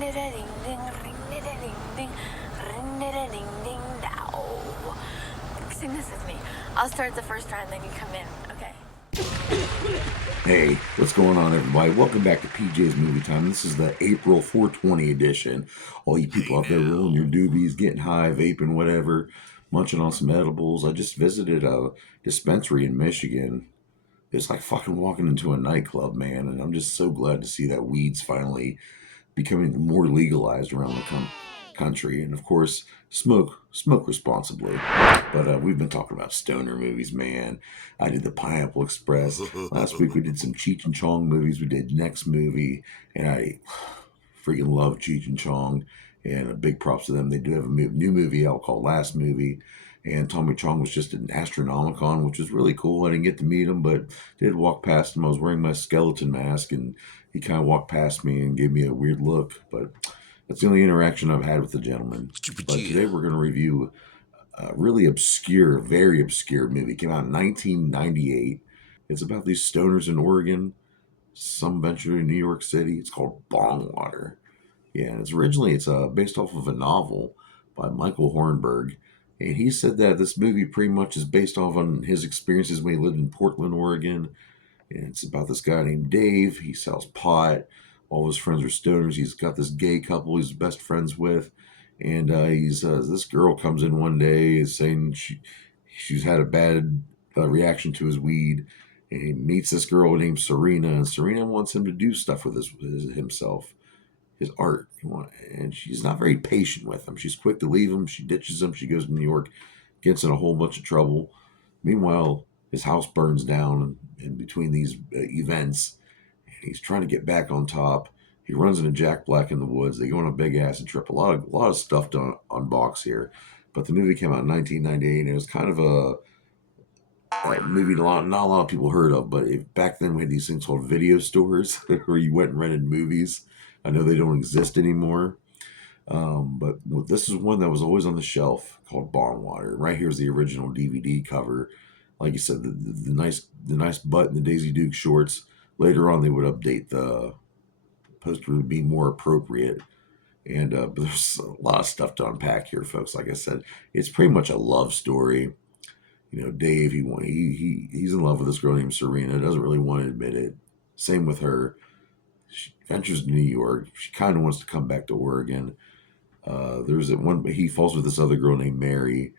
Sing this with me. I'll start the first round, then you come in, okay? Hey, what's going on, everybody? Welcome back to PJ's Movie Time. This is the April 420 edition. All you people out there rolling your doobies, getting high, vaping, whatever, munching on some edibles. I just visited a dispensary in Michigan. It's like fucking walking into a nightclub, man. And I'm just so glad to see that weed's finally becoming more legalized around the country. And of course, smoke responsibly. But we've been talking about stoner movies, man. I did the Pineapple Express. Last week we did some Cheech and Chong movies. We did Next Movie, and I freaking love Cheech and Chong. And a big props to them. They do have a new movie out called Last Movie. And Tommy Chong was just an Astronomicon, which was really cool. I didn't get to meet him, but did walk past him. I was wearing my skeleton mask, and he kind of walked past me and gave me a weird look. But that's the only interaction I've had with the gentleman. But today we're going to review a really obscure, very obscure movie. It came out in 1998. It's about these stoners in Oregon, some venture in New York City. It's called Bongwater. Yeah, and it's based off of a novel by Michael Hornberg. And he said that this movie pretty much is based off on his experiences when he lived in Portland, Oregon. And it's about this guy named Dave. He sells pot. All his friends are stoners. He's got this gay couple he's best friends with. And this girl comes in one day saying she's had a bad reaction to his weed. And he meets this girl named Serena. And Serena wants him to do stuff with himself, his art. And she's not very patient with him. She's quick to leave him. She ditches him. She goes to New York, gets in a whole bunch of trouble. Meanwhile, his house burns down in between these events, and he's trying to get back on top. He runs into Jack Black in the woods. They go on a big acid trip. A lot of stuff to unbox here, but the movie came out in 1998, and it was kind of a movie not a lot of people heard of. But back then we had these things called video stores where you went and rented movies. I know they don't exist anymore. But this is one that was always on the shelf called Bongwater. Right here's the original DVD cover. Like you said, the nice butt and the Daisy Duke shorts. Later on, they would update the poster to be more appropriate. And but there's a lot of stuff to unpack here, folks. Like I said, it's pretty much a love story. You know, Dave, he's in love with this girl named Serena. Doesn't really want to admit it. Same with her. She ventures to New York. She kind of wants to come back to Oregon. He falls with this other girl named Mary.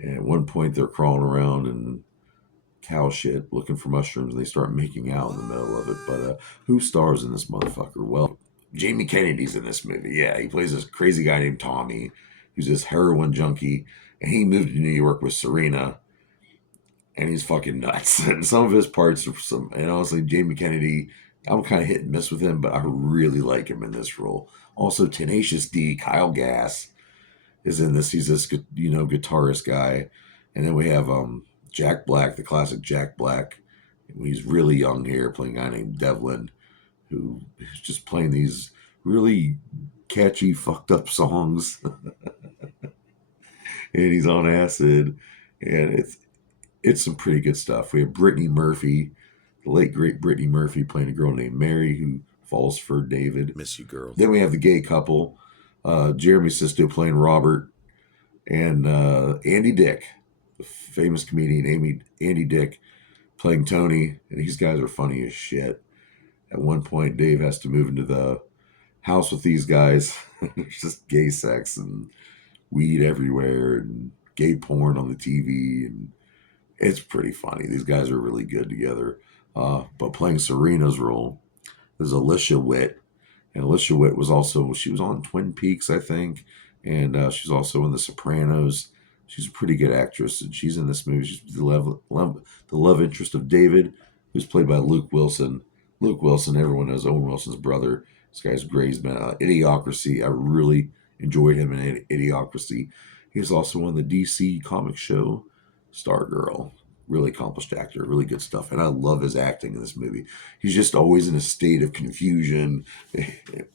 And at one point, they're crawling around and cow shit looking for mushrooms, and they start making out in the middle of it. But who stars in this motherfucker? Well, Jamie Kennedy's in this movie. Yeah, he plays this crazy guy named Tommy, who's this heroin junkie, and he moved to New York with Serena, and he's fucking nuts. And some of his parts are and honestly, Jamie Kennedy, I'm kind of hit and miss with him, but I really like him in this role. Also, Tenacious D, Kyle Gass, is in this. He's this, guitarist guy. And then we have Jack Black, the classic Jack Black. He's really young here, playing a guy named Devlin, who is just playing these really catchy, fucked up songs. And he's on acid. And it's some pretty good stuff. We have Brittany Murphy, the late great Brittany Murphy, playing a girl named Mary who falls for David. Miss you, girl. Then we have the gay couple, Jeremy Sisto playing Robert, and Andy Dick, the famous comedian Andy Dick, playing Tony. And these guys are funny as shit. At one point, Dave has to move into the house with these guys. There's just gay sex and weed everywhere and gay porn on the TV, and it's pretty funny. These guys are really good together. But playing Serena's role is Alicia Witt. And Alicia Witt she was on Twin Peaks, I think. And she's also in The Sopranos. She's a pretty good actress. And she's in this movie. She's the love interest of David, who's played by Luke Wilson. Luke Wilson, everyone knows Owen Wilson's brother. This guy's great. He's been Idiocracy. I really enjoyed him in Idiocracy. He's also on the DC comic show Stargirl. Really accomplished actor, really good stuff. And I love his acting in this movie. He's just always in a state of confusion.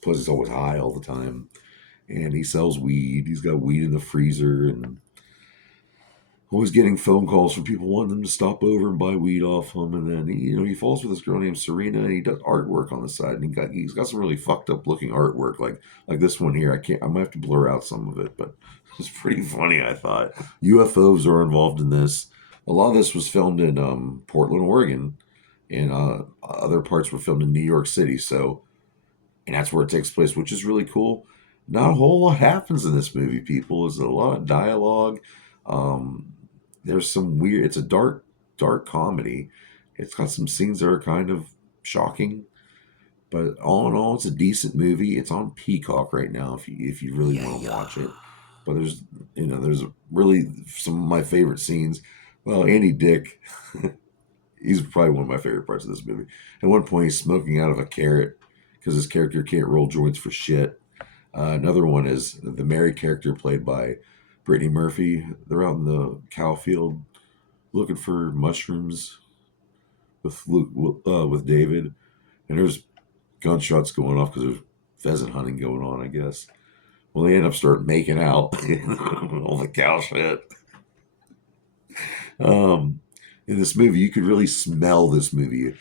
Plus, he's always high all the time. And he sells weed. He's got weed in the freezer. And always getting phone calls from people wanting them to stop over and buy weed off him. And then he falls with this girl named Serena, and he does artwork on the side. And he's got some really fucked up looking artwork, like this one here. I might have to blur out some of it, but it's pretty funny. I thought UFOs are involved in this. A lot of this was filmed in Portland, Oregon, and other parts were filmed in New York City. So, and that's where it takes place, which is really cool. Not a whole lot happens in this movie, people. There's a lot of dialogue. Um, there's some weird. It's a dark comedy. It's got some scenes that are kind of shocking, but all in all, it's a decent movie. It's on Peacock right now if you really want to watch it. But there's really some of my favorite scenes. Well, Andy Dick, he's probably one of my favorite parts of this movie. At one point, he's smoking out of a carrot because his character can't roll joints for shit. Another one is the Mary character played by Brittany Murphy. They're out in the cow field looking for mushrooms with David, and there's gunshots going off because there's pheasant hunting going on, I guess. Well, they end up starting making out all the cow shit. In this movie, you could really smell this movie.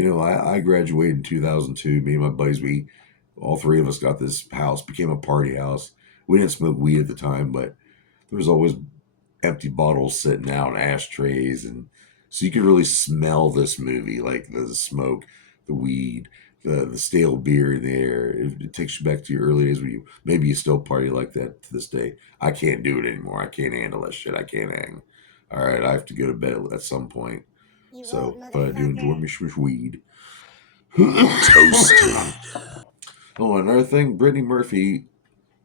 I graduated in 2002. Me and my buddies, all three of us got this house, became a party house. We didn't smoke weed at the time, but there was always empty bottles sitting out, ashtrays, and so you could really smell this movie, like the smoke, the weed, the stale beer in the air. It takes you back to your early days when maybe you still party like that to this day. I can't do it anymore. I can't handle that shit. I can't hang. All right, I have to go to bed at some point. But I do enjoy me some weed. Toasted. Oh, another thing, Brittany Murphy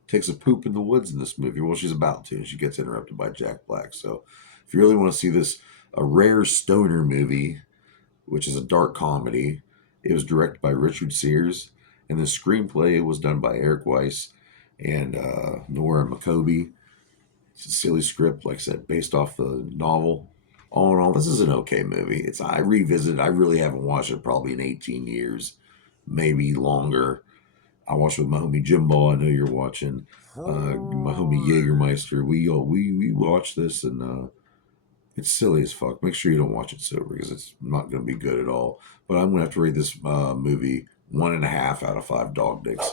takes a poop in the woods in this movie. Well, she's about to. She gets interrupted by Jack Black. So, if you really want to see a rare stoner movie, which is a dark comedy, it was directed by Richard Sears, and the screenplay was done by Eric Weiss and Nora McCoby. It's a silly script, like I said, based off the novel. All in all, this is an okay movie. I revisited. I really haven't watched it probably in 18 years, maybe longer. I watched with my homie Jimbo. I know you're watching. My homie Jägermeister. We watched this, and it's silly as fuck. Make sure you don't watch it sober because it's not going to be good at all. But I'm going to have to rate this movie 1.5 out of 5 dog dicks.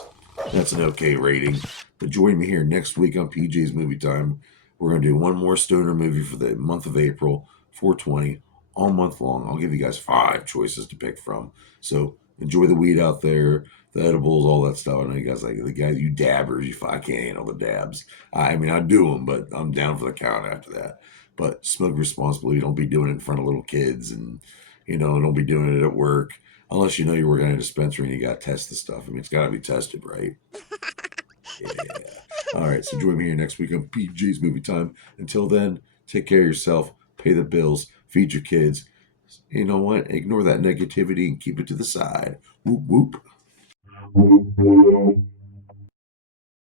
That's an okay rating. But join me here next week on PJ's Movie Time. We're going to do one more stoner movie for the month of April, 420, all month long. I'll give you guys 5 choices to pick from. So enjoy the weed out there, the edibles, all that stuff. I know you guys like the guys, you dabbers. I can't handle the dabs. I mean, I do them, but I'm down for the count after that. But smoke responsibly. Don't be doing it in front of little kids, and don't be doing it at work unless you're working at a dispensary and you got to test the stuff. I mean, it's got to be tested, right? Yeah. All right. So join me here next week on PJ's Movie Time. Until then, take care of yourself, pay the bills, feed your kids. You know what? Ignore that negativity and keep it to the side. Whoop whoop.